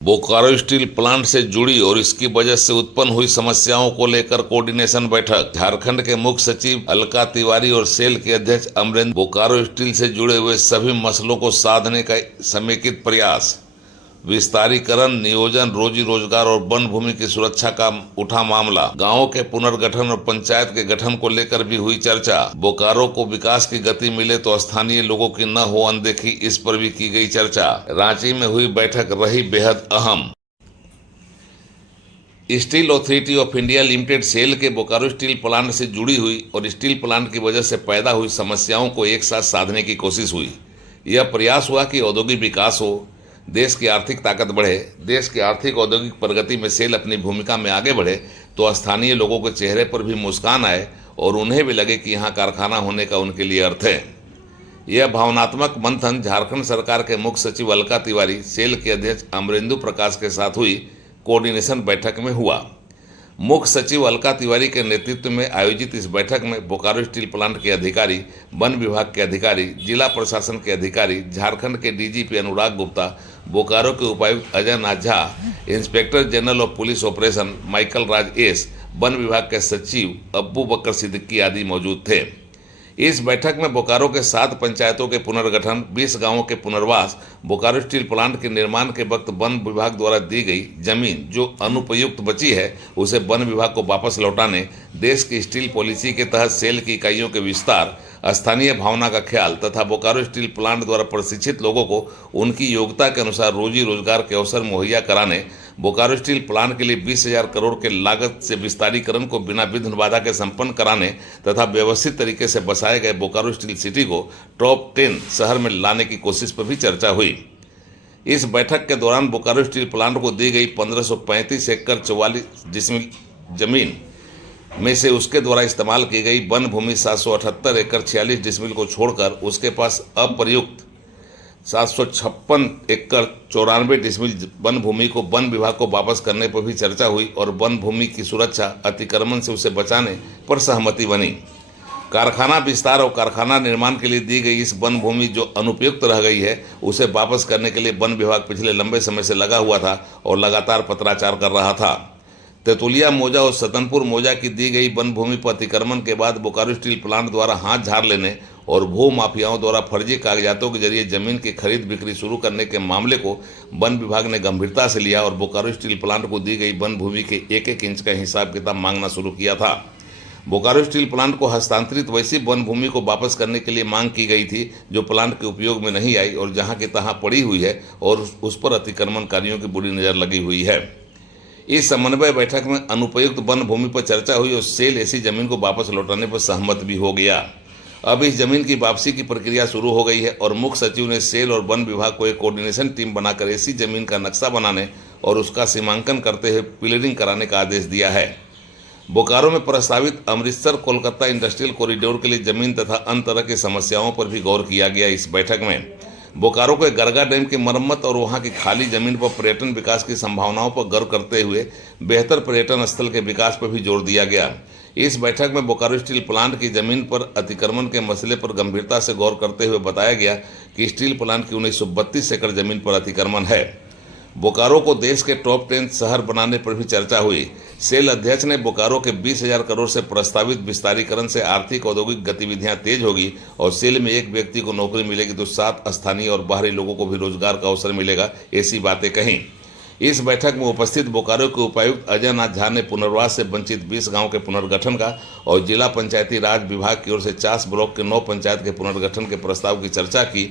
Bokaro steel plant से जुड़ी और इसकी वजह से उत्पन्न हुई समस्याओं को लेकर कोऑर्डिनेशन बैठक। झारखंड के मुख्य सचिव अलका तिवारी और सेल के अध्यक्ष अमरेंद्र। बोकारो स्टील से जुड़े हुए सभी मसलों को साधने का समेकित प्रयास। विस्तारीकरण, नियोजन, रोजी रोजगार और वन भूमि की सुरक्षा का उठा मामला। गांवों के पुनर्गठन और पंचायत के गठन को लेकर भी हुई चर्चा। बोकारो को विकास की गति मिले तो स्थानीय लोगों की न हो अनदेखी, इस पर भी की गई चर्चा। रांची में हुई बैठक रही बेहद अहम। Steel authority of India limited SAIL के बोकारो स्टील प्लांट से जुड़ी हुई और स्टील प्लांट की वजह से पैदा हुई समस्याओं को एक साथ साधने की कोशिश हुई। यह प्रयास हुआ कि औद्योगिक विकास हो, देश की आर्थिक ताकत बढ़े। देश की आर्थिक औद्योगिक प्रगति में सेल अपनी भूमिका में आगे बढ़े तो स्थानीय लोगों के चेहरे पर भी मुस्कान आए और उन्हें भी लगे कि यहाँ कारखाना होने का उनके लिए अर्थ है। यह भावनात्मक मंथन झारखंड सरकार के मुख्य सचिव अलका तिवारी, सेल के अध्यक्ष अमरेंदु प्रकाश के साथ हुई कोऑर्डिनेशन बैठक में हुआ। मुख्य सचिव अलका तिवारी के नेतृत्व में आयोजित इस बैठक में बोकारो स्टील प्लांट के अधिकारी, वन विभाग के अधिकारी, जिला प्रशासन के अधिकारी, झारखंड के डीजीपी अनुराग गुप्ता, बोकारो के उपायुक्त Ajay Nath Jha, inspector general of police operation Michael Raj S, वन विभाग के सचिव अब्बू बकर सिद्दीकी आदि मौजूद थे। इस बैठक में बोकारो के 7 पंचायतों के पुनर्गठन, 20 गांवों के पुनर्वास, बोकारो स्टील प्लांट के निर्माण के वक्त वन विभाग द्वारा दी गई जमीन जो अनुपयुक्त बची है उसे वन विभाग को वापस लौटाने, देश की स्टील पॉलिसी के तहत सेल की इकाइयों के विस्तार, स्थानीय भावना का ख्याल तथा बोकारो स्टील प्लांट द्वारा प्रशिक्षित लोगों को उनकी योग्यता के अनुसार रोजी रोजगार के अवसर मुहैया कराने, बोकारो स्टील प्लांट के लिए 20,000 करोड़ के लागत से विस्तारीकरण को बिना विघ्न बाधा के संपन्न कराने तथा व्यवस्थित तरीके से बसाए गए बोकारो स्टील सिटी को टॉप 10 शहर में लाने की कोशिश पर भी चर्चा हुई। इस बैठक के दौरान बोकारो स्टील प्लांट को दी गई 1535 एकड़ 44 डिसमिल जमीन में से उसके द्वारा इस्तेमाल की गई वन भूमि 778 एकड़ 46 डिसमिल को छोड़कर उसके पास अप्रयुक्त 756 एकड़ 94 डिसमिल वन भूमि को वन विभाग को वापस करने पर भी चर्चा हुई और वन भूमि की सुरक्षा, अतिक्रमण से उसे बचाने पर सहमति बनी। कारखाना विस्तार और कारखाना निर्माण के लिए दी गई इस वन भूमि जो अनुपयुक्त रह गई है उसे वापस करने के लिए वन विभाग पिछले लंबे समय से लगा हुआ था और लगातार पत्राचार कर रहा था। तेतुलिया मौजा और सतनपुर मौजा की दी गई वन भूमि पर अतिक्रमण के बाद बोकारो स्टील प्लांट द्वारा हाथ झाड़ लेने और भू माफियाओं द्वारा फर्जी कागजातों के जरिए जमीन की खरीद बिक्री शुरू करने के मामले को वन विभाग ने गंभीरता से लिया और बोकारो स्टील प्लांट को दी गई वन भूमि के 1-1 इंच का हिसाब किताब मांगना शुरू किया था। बोकारो स्टील प्लांट को हस्तांतरित वैसी वन भूमि को वापस करने के लिए मांग की गई थी जो प्लांट के उपयोग में नहीं आई और जहां की तहां पड़ी हुई है और उस पर अतिक्रमणकारियों की बुरी नज़र लगी हुई है। इस समन्वय बैठक में अनुपयुक्त वन भूमि पर चर्चा हुई और सेल ऐसी जमीन को वापस लौटाने पर सहमत भी हो गया। अब इस जमीन की वापसी की प्रक्रिया शुरू हो गई है और मुख्य सचिव ने सेल और वन विभाग को एक कोऑर्डिनेशन टीम बनाकर ऐसी जमीन का नक्शा बनाने और उसका सीमांकन करते हुए पिलरिंग कराने का आदेश दिया है। बोकारो में प्रस्तावित अमृतसर कोलकाता इंडस्ट्रियल कॉरिडोर के लिए जमीन तथा अन्य तरह की समस्याओं पर भी गौर किया गया। इस बैठक में बोकारो के गरगा डैम की मरम्मत और वहां की खाली जमीन पर पर्यटन विकास की संभावनाओं पर गौर करते हुए बेहतर पर्यटन स्थल के विकास पर भी जोर दिया गया। इस बैठक में बोकारो स्टील प्लांट की जमीन पर अतिक्रमण के मसले पर गंभीरता से गौर करते हुए बताया गया कि स्टील प्लांट की 1932 एकड़ जमीन पर अतिक्रमण है। बोकारो को देश के टॉप 10 शहर बनाने पर भी चर्चा हुई। सेल अध्यक्ष ने बोकारो के 20,000 करोड़ से प्रस्तावित विस्तारीकरण से आर्थिक औद्योगिक गतिविधियां तेज होगी और सेल में एक व्यक्ति को नौकरी मिलेगी तो 7 स्थानीय और बाहरी लोगों को भी रोजगार का अवसर मिलेगा, ऐसी बातें कहीं। इस बैठक में उपस्थित बोकारो के उपायुक्त अजय नाथ झा ने पुनर्वास से वंचित 20 गांव के पुनर्गठन का और जिला पंचायती राज विभाग की ओर से 50 ब्लॉक के 9 पंचायत के पुनर्गठन के प्रस्ताव की चर्चा की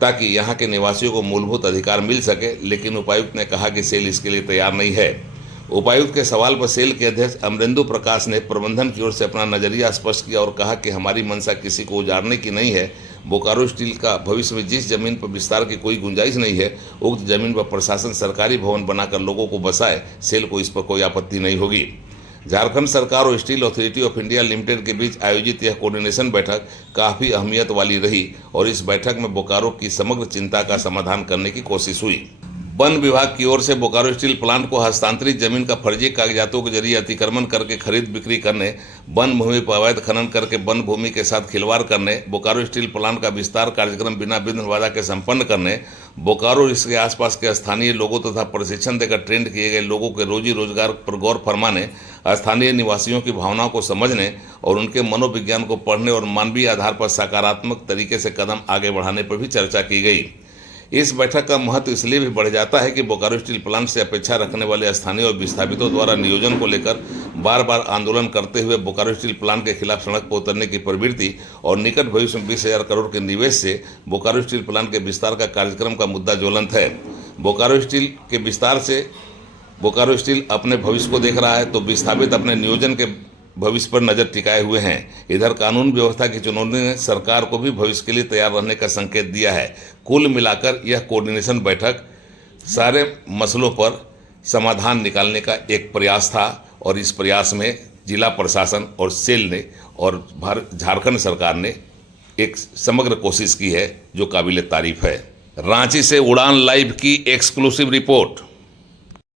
ताकि यहाँ के निवासियों को मूलभूत अधिकार मिल सके, लेकिन उपायुक्त ने कहा कि सेल इसके लिए तैयार नहीं है। उपायुक्त के सवाल पर सेल के अध्यक्ष अमरेंदु प्रकाश ने प्रबंधन की ओर से अपना नजरिया स्पष्ट किया और कहा कि हमारी मंशा किसी को उजाड़ने की नहीं है। बोकारो स्टील का भविष्य में जिस जमीन पर विस्तार की कोई गुंजाइश नहीं है, उक्त जमीन पर प्रशासन सरकारी भवन बनाकर लोगों को बसाए, सेल को इस पर कोई आपत्ति नहीं होगी। झारखंड सरकार और steel authority of India limited के बीच आयोजित यह कोऑर्डिनेशन बैठक काफ़ी अहमियत वाली रही और इस बैठक में बोकारो की समग्र चिंता का समाधान करने की कोशिश हुई। वन विभाग की ओर से बोकारो स्टील प्लांट को हस्तांतरित जमीन का फर्जी कागजातों के जरिए अतिक्रमण करके खरीद बिक्री करने, वन भूमि पर अवैध खनन करके वन भूमि के साथ खिलवाड़ करने, बोकारो स्टील प्लांट का विस्तार कार्यक्रम बिना विघ्न बाधा के संपन्न करने, बोकारो इसके आसपास के स्थानीय लोगों तथा प्रशिक्षण देकर ट्रेंड किए गए लोगों के रोजी रोजगार पर गौर फरमाने, स्थानीय निवासियों की भावनाओं को समझने और उनके मनोविज्ञान को पढ़ने और मानवीय आधार पर सकारात्मक तरीके से कदम आगे बढ़ाने पर भी चर्चा की गई। इस बैठक का महत्व इसलिए भी बढ़ जाता है कि बोकारो स्टील प्लांट से अपेक्षा रखने वाले स्थानीय और विस्थापितों द्वारा नियोजन को लेकर बार बार आंदोलन करते हुए बोकारो स्टील प्लांट के खिलाफ सड़क पर उतरने की प्रवृत्ति और निकट भविष्य में 20,000 करोड़ के निवेश से बोकारो स्टील प्लांट के विस्तार का कार्यक्रम का मुद्दा ज्वलंत है। बोकारो स्टील के विस्तार से बोकारो स्टील अपने भविष्य को देख रहा है तो विस्थापित अपने नियोजन के भविष्य पर नजर टिकाए हुए हैं। इधर कानून व्यवस्था की चुनौती ने सरकार को भी भविष्य के लिए तैयार रहने का संकेत दिया है। कुल मिलाकर यह कोऑर्डिनेशन बैठक सारे मसलों पर समाधान निकालने का एक प्रयास था और इस प्रयास में जिला प्रशासन और सेल ने और झारखंड सरकार ने एक समग्र कोशिश की है जो काबिल तारीफ है। रांची से उड़ान लाइव की एक्सक्लूसिव रिपोर्ट।